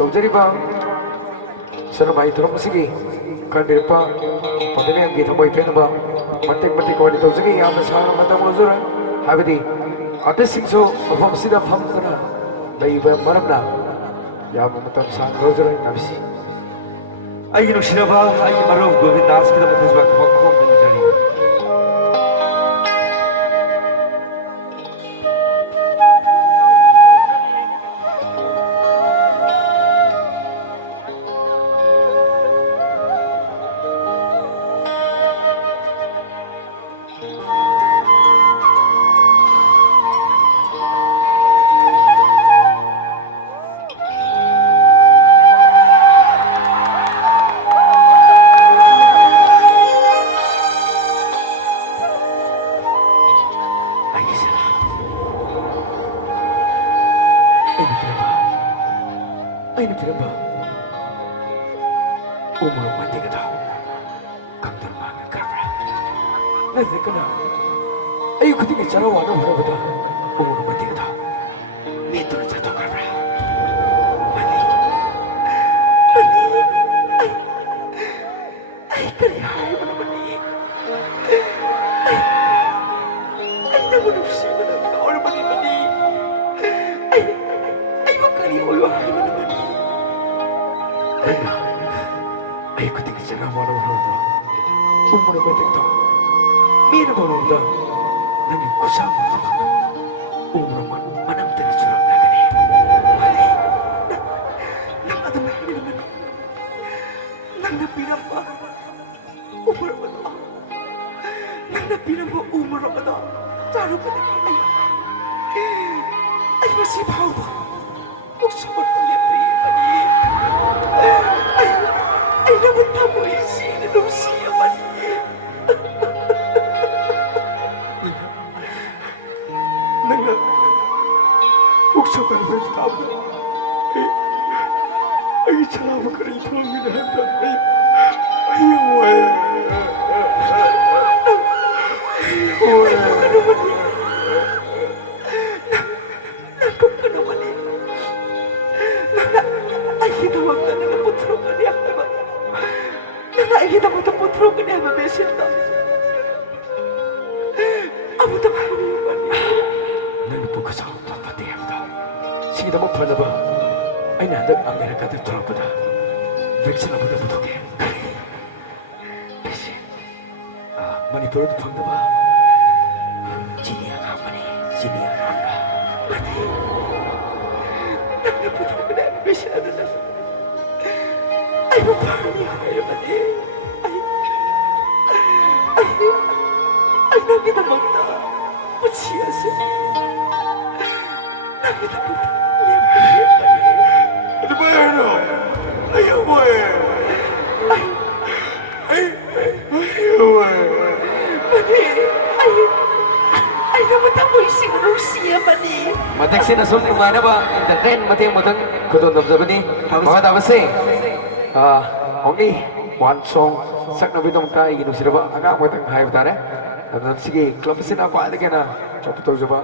ꯇꯧꯖꯔꯤꯕ ꯁꯅꯥꯃꯍꯤ ꯊꯧꯔꯝ ꯑꯁꯤꯒꯤ ꯈꯟꯕꯤꯔꯛꯄ ꯄꯥꯎꯃꯤ ꯃꯌꯥꯝꯒꯤ ꯊꯃꯣꯏ ꯄꯦꯟꯅꯕ ꯃꯇꯦꯛ ꯃꯇꯦꯛ ꯑꯣꯏꯅ ꯇꯧꯖꯈꯤ ꯌꯥꯝꯅ ꯁꯥꯡꯅ ꯃꯇꯝ ꯂꯧꯖꯔꯣꯏ ꯍꯥꯏꯕꯗꯤ ꯑꯥꯔꯇꯤꯁꯁꯤꯡꯁꯨ ꯃꯐꯝ ꯑꯁꯤꯗ ꯐꯝꯗꯨꯅ ꯂꯩꯕ ꯃꯔꯝꯅ ꯌꯥꯝꯅ ꯃꯇꯝ ꯁꯥꯡꯅ ꯂꯧꯖꯔꯣꯏ ꯉꯝꯁꯤ ꯑꯩꯒꯤ ꯅꯨꯡꯁꯤꯔꯕ ꯑꯩꯒꯤ ꯃꯔꯨꯞ ꯒꯣꯕꯤꯟꯗꯥꯁꯀꯤꯗꯃꯛꯇꯁꯨ ꯈꯣꯝꯖꯤꯟꯖꯔꯤ ꯑꯩꯅ ꯄꯤꯔꯝꯕ ꯎꯃꯪ ꯃꯇꯦꯛꯗ ꯈꯪꯗꯅ ꯃꯥꯡꯈ꯭ꯔꯕ꯭ꯔꯥ ꯅꯠꯇ꯭ꯔꯒꯅ ꯑꯌꯨꯛ ꯈꯨꯗꯤꯡꯒꯤ ꯆꯔꯥ ꯋꯥꯅ ꯍꯣꯠꯅꯕꯗ ꯎꯃꯪ ꯃꯇꯦꯛꯗ ꯃꯦꯠꯇꯨꯅ ꯆꯠꯊꯣꯛꯈ꯭ꯔꯕ꯭ꯔꯥ ꯑꯩ ꯀꯔꯤ ꯍꯥꯏꯕꯅꯣ ꯑꯩ ꯅꯪꯕꯨ ꯅꯨꯡꯁꯤꯕꯅ ꯉꯥꯎꯔꯕꯅꯤ ꯑꯩꯕꯨ ꯀꯔꯤ ꯑꯣꯏꯌꯣ ꯍꯥꯏꯕꯅꯣ ꯑꯩ ꯈꯨꯗꯤꯡꯒꯤ ꯆꯔꯥ ꯋꯥꯅ ꯍꯣꯠꯅꯕꯗ ꯎꯃꯪ ꯃꯇꯦꯛꯗ ꯃꯤꯅ ꯀꯧꯔꯕꯗ ꯅꯪꯒꯤ ꯈꯨꯠꯁꯥ ꯎꯃꯪ ꯃꯅꯝꯗꯅ ꯆꯨꯔꯛꯂꯒꯅꯤ ꯅꯪ ꯑꯗꯨꯃꯥꯏ ꯍꯥꯏꯔꯝꯃꯅꯤ ꯅꯪꯅ ꯄꯤꯔꯝꯕ ꯎꯃꯪ ꯑꯗꯣ ꯅꯪꯅ ꯄꯤꯔꯝꯕ ꯎꯃꯪ ꯑꯗꯣ ꯆꯥꯔꯨꯕꯗꯒꯤ ꯑꯩ ꯉꯁꯤ ꯐꯥꯎꯕ ꯃꯨꯛꯁꯣꯟꯕ ꯂꯦꯞꯇ꯭ꯔꯤꯕꯅꯤ ꯑꯩ ꯅꯪꯕꯨ ꯊꯃꯣꯏ ꯁꯦꯡꯅ ꯅꯨꯡꯁꯤꯔꯕꯅꯤ nanga buksa kar vegetab ay chalav kari thongi nahta ay hoye nakapkanumani nana ay hidawagta nana putrokani haba nana ay hidawagta putrokani haba besinta amuta bhamani nana pukasa tapate haba sigidamok phanaba aina handak Amerikada thorokpada vaccine amada puthoke Manipur phangdaba Jinia Hamani Jinia Hanga Mani Nana puthokada vaccine adana ai bapani hai mani ai nagidamagta puchiyase nagidamagta Bueno, ay naman tamoy siguro siya mani. Matek sinasun yung mana ba entertain mati yung mutang kudon dabdab ni. Mga tapos only one song sak na bitong tayo ginusira ba? Aga mo tang hayop tara. Sige, club sin ako ada kana. Chapter ba?